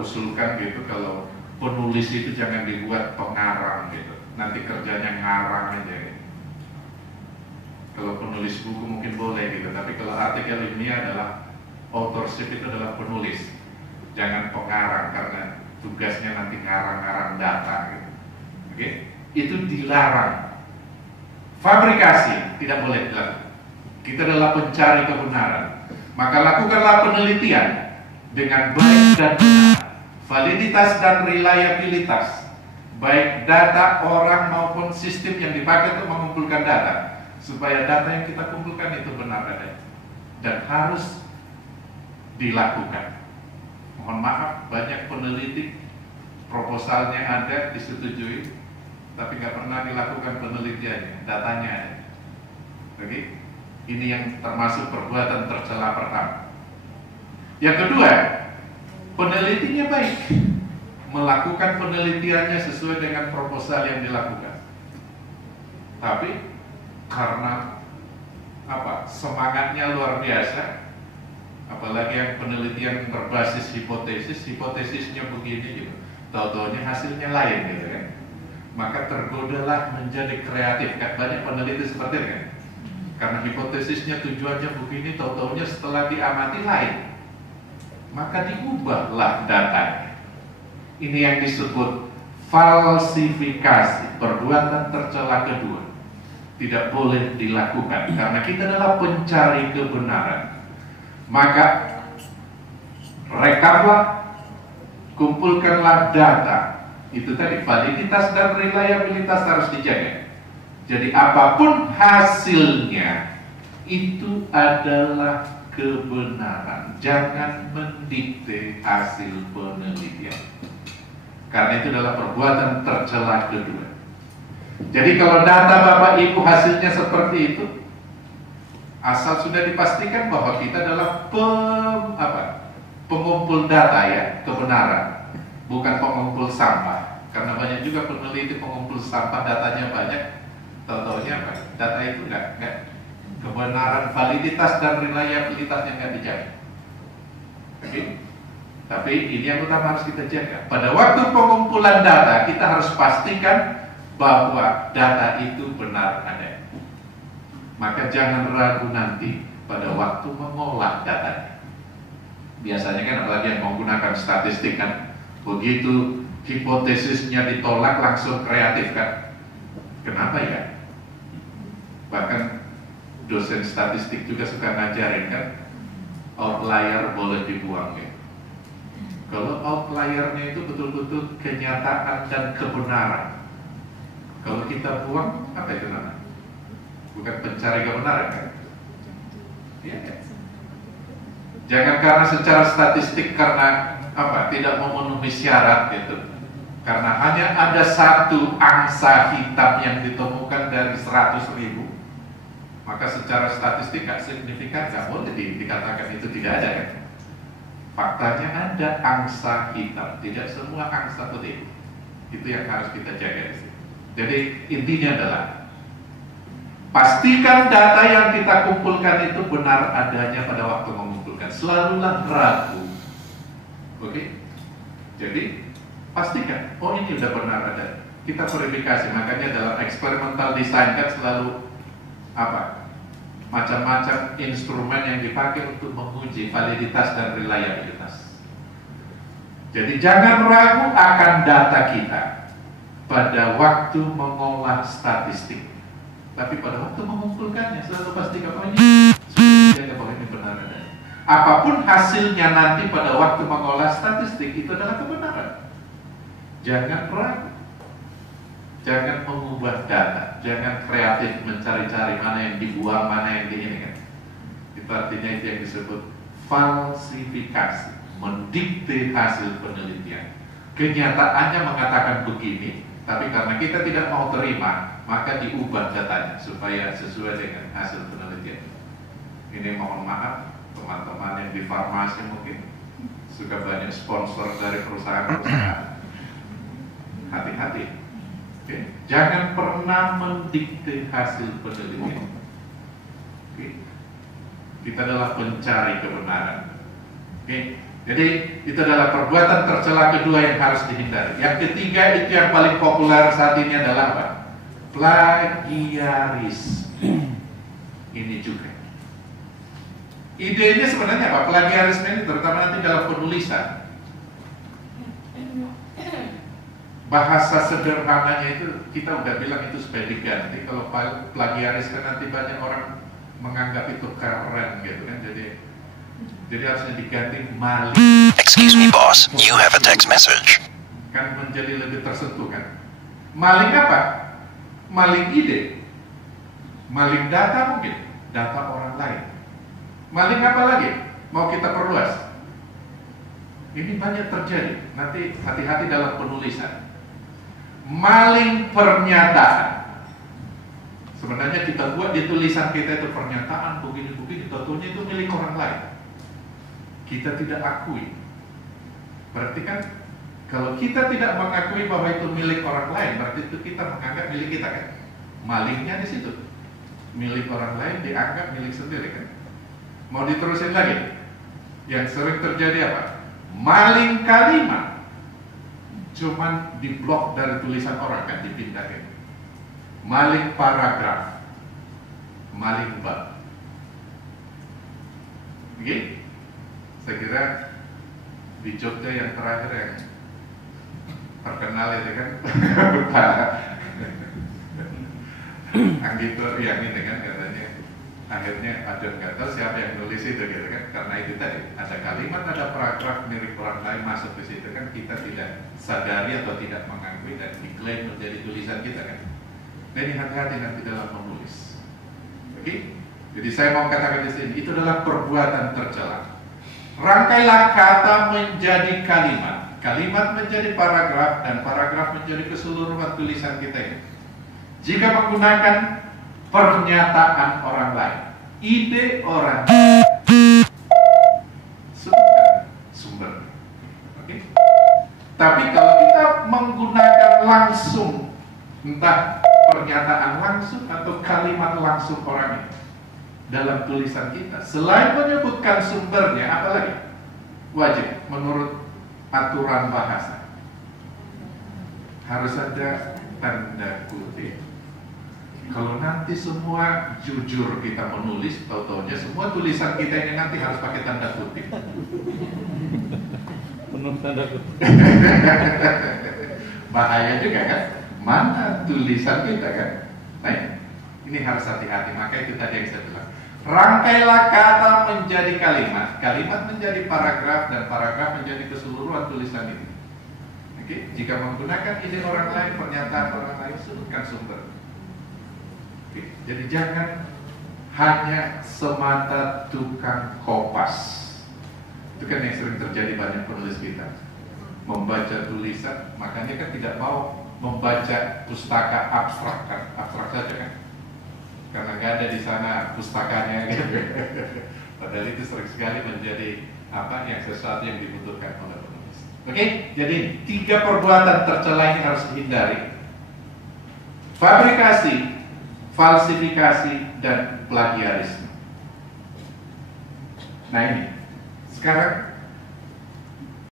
usulkan gitu, kalau penulis itu jangan dibuat pengarang gitu, nanti kerjanya ngarang aja gitu. Kalau penulis buku mungkin boleh gitu, tapi kalau artikel ini adalah authorship itu adalah penulis, jangan pengarang, karena tugasnya nanti ngarang-ngarang data gitu. Oke? Itu dilarang. Fabrikasi tidak boleh dilakukan. Kita adalah pencari kebenaran, maka lakukanlah penelitian dengan baik dan benar, validitas dan reliabilitas, baik data orang maupun sistem yang dipakai untuk mengumpulkan data, supaya data yang kita kumpulkan itu benar adanya dan harus dilakukan. Mohon maaf, banyak peneliti proposalnya ada, disetujui, tapi nggak pernah dilakukan penelitiannya, datanya ada. Oke? Ini yang termasuk perbuatan tercela pertama. Yang kedua, penelitinya baik, melakukan penelitiannya sesuai dengan proposal yang dilakukan. Tapi karena semangatnya luar biasa, apalagi yang penelitian berbasis hipotesisnya begini gitu, tahu-taunya hasilnya lain gitu kan, maka tergodalah menjadi kreatif. Kan banyak peneliti seperti itu kan, karena hipotesisnya tujuannya begini, tahu-taunya setelah diamati lain, maka diubahlah datanya. Ini yang disebut falsifikasi, perbuatan tercela kedua. Tidak boleh dilakukan karena kita adalah pencari kebenaran. Maka rekamlah, kumpulkanlah data. Itu tadi, validitas dan reliabilitas harus dijaga. Jadi apapun hasilnya itu adalah kebenaran. Jangan mendikte hasil penelitian, karena itu adalah perbuatan tercela kedua. Jadi kalau data Bapak Ibu hasilnya seperti itu, asal sudah dipastikan bahwa kita adalah pengumpul data ya, kebenaran, bukan pengumpul sampah. Karena banyak juga peneliti pengumpul sampah, datanya banyak, tahu-taunya apa? Data itu enggak kebenaran, validitas dan reliabilitasnya enggak dijaga. Oke? Tapi ini yang utama harus kita jaga. Pada waktu pengumpulan data, kita harus pastikan bahwa data itu benar ada. Maka jangan ragu nanti pada waktu mengolah datanya. Biasanya kan apalagi yang menggunakan statistik kan, begitu hipotesisnya ditolak langsung kreatif kan. Kenapa ya? Bahkan dosen statistik juga suka ngajarin kan, outlier boleh dibuang ya. Kalau outliernya itu betul-betul kenyataan dan kebenaran, kalau kita buang, apa itu namanya? Bukan pencari kebenaran kan? Ya. Jangan karena secara statistik, karena tidak memenuhi syarat gitu, karena hanya ada satu angsa hitam yang ditemukan dari 100.000, maka secara statistik gak signifikan, gak boleh dikatakan itu tidak ada kan? Faktanya ada angsa hitam, tidak semua angsa putih. Itu yang harus kita jaga di sini. Jadi intinya adalah pastikan data yang kita kumpulkan itu benar adanya pada waktu mengumpulkan. Selalulah ragu. Oke? Jadi pastikan, oh ini udah benar ada. Kita verifikasi, makanya dalam experimental design kan selalu macam-macam instrumen yang dipakai untuk menguji validitas dan reliabilitas. Jadi jangan ragu akan data kita pada waktu mengolah statistik, tapi pada waktu mengumpulkannya selalu pastikan bahwa ini sudah dijaga bahwa ini benar adanya. Apapun hasilnya nanti pada waktu mengolah statistik itu adalah kebenaran. Jangan ragu, jangan mengubah data, jangan kreatif mencari-cari mana yang dibuang, mana yang diinginkan. Itu artinya itu yang disebut falsifikasi, mendikte hasil penelitian. Kenyataannya mengatakan begini, tapi karena kita tidak mau terima, maka diubah datanya supaya sesuai dengan hasil penelitian. Ini mohon maaf, teman-teman yang di farmasi mungkin suka banyak sponsor dari perusahaan-perusahaan. Hati-hati. Oke. Jangan pernah mendikte hasil penelitian. Oke. Kita adalah pencari kebenaran. Oke. Jadi itu adalah perbuatan tercela kedua yang harus dihindari. Yang ketiga, itu yang paling populer saat ini adalah apa? Plagiarisme. Ini juga. Idenya sebenarnya apa? Plagiarisme ini terutama nanti dalam penulisan. Bahasa sederhananya itu kita udah bilang itu supaya diganti. Kalau plagiaris kan nanti banyak orang menganggap itu keren gitu kan. Jadi harusnya diganti maling. Excuse me boss, you have a text message. Kan menjadi lebih tersentuh kan. Maling apa? Maling ide. Maling data mungkin. Data orang lain. Maling apa lagi? Mau kita perluas? Ini banyak terjadi. Nanti hati-hati dalam penulisan. Maling pernyataan. Sebenarnya kita buat di tulisan kita itu pernyataan begini-begini, tentunya itu milik orang lain. Kita tidak akui. Berarti kan kalau kita tidak mengakui bahwa itu milik orang lain, berarti itu kita menganggap milik kita kan. Malingnya di situ. Milik orang lain dianggap milik sendiri kan. Mau diterusin lagi. Yang sering terjadi apa? Maling kalimat. Cuman diblok dari tulisan orang kan, dipindahin. Maling paragraf. Maling bab. Oke? Saya kira di Jogja yang terakhir yang terkenal itu kan Anggito yang ini kan katanya akhirnya ada nggak tahu siapa yang nulis itu gitu kan, karena itu tadi ada kalimat, ada paragraf milik orang lain masuk ke situ kan, kita tidak sadari atau tidak mengakui dan diklaim menjadi tulisan kita kan. Jadi hati-hati nanti dalam menulis. Oke? Jadi saya mau katakan di sini itu adalah perbuatan tercela. Rangkailah kata menjadi kalimat, kalimat menjadi paragraf, dan paragraf menjadi keseluruhan tulisan kita ini. Jika menggunakan pernyataan orang lain, ide orang, sumber. Oke? Tapi kalau kita menggunakan langsung, entah pernyataan langsung atau kalimat langsung orang ini dalam tulisan kita, selain menyebutkan sumbernya, apalagi wajib menurut aturan bahasa harus ada tanda kutip. Kalau nanti semua jujur kita menulis, tau-taunya semua tulisan kita ini nanti harus pakai tanda kutip. Penuh tanda kutip. Bahaya juga kan? Mana tulisan kita kan? Nah, ini harus hati-hati. Maka itu tadi yang saya bilang. Rangkailah kata menjadi kalimat, kalimat menjadi paragraf, dan paragraf menjadi keseluruhan tulisan ini. Oke? Jika menggunakan ide orang lain, pernyataan orang lain, sebutkan sumber. Oke, jadi jangan hanya semata tukang kopas. Itu kan yang sering terjadi banyak penulis kita. Membaca tulisan, makanya kan tidak mau membaca pustaka abstrak kan, abstrak saja kan. Karena nggak ada di sana pustakanya gitu. Padahal itu sering sekali menjadi yang sesuatu yang dibutuhkan oleh penulis. Oke, jadi 3 perbuatan tercela ini harus dihindari. Fabrikasi, falsifikasi, dan plagiarisme. Nah ini, sekarang